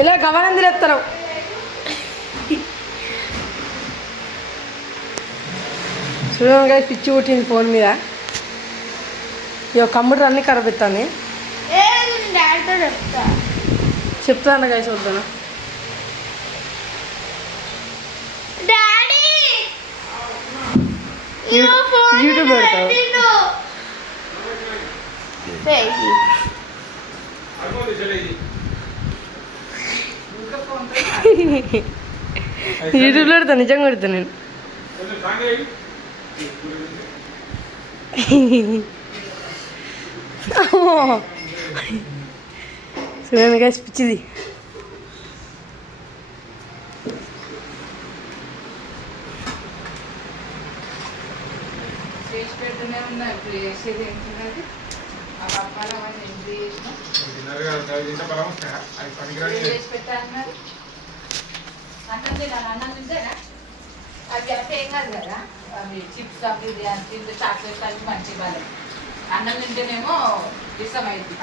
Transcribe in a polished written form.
ఇలా గమనందులు ఎత్తారు. చూడంగా పిచ్చి పుట్టింది ఫోన్ మీద. ఇక కంప్యూటర్ అన్నీ ఖరాబ్ ఎత్తాను. చెప్తాను గాయస్ వద్దాను. యూట్యూబ్ పెడతావు. యూట్యూబ్లో పెడతాను, నిజంగా పెడతాను నేను. చూడండి గాయస్ పిచ్చిది. అవి అంటే ఏం కాదు కదా, అవి చిప్స్ అవి చాక్లెట్ అవి మంచిగా అన్నం తింటేనేమో ఇష్టమైంది.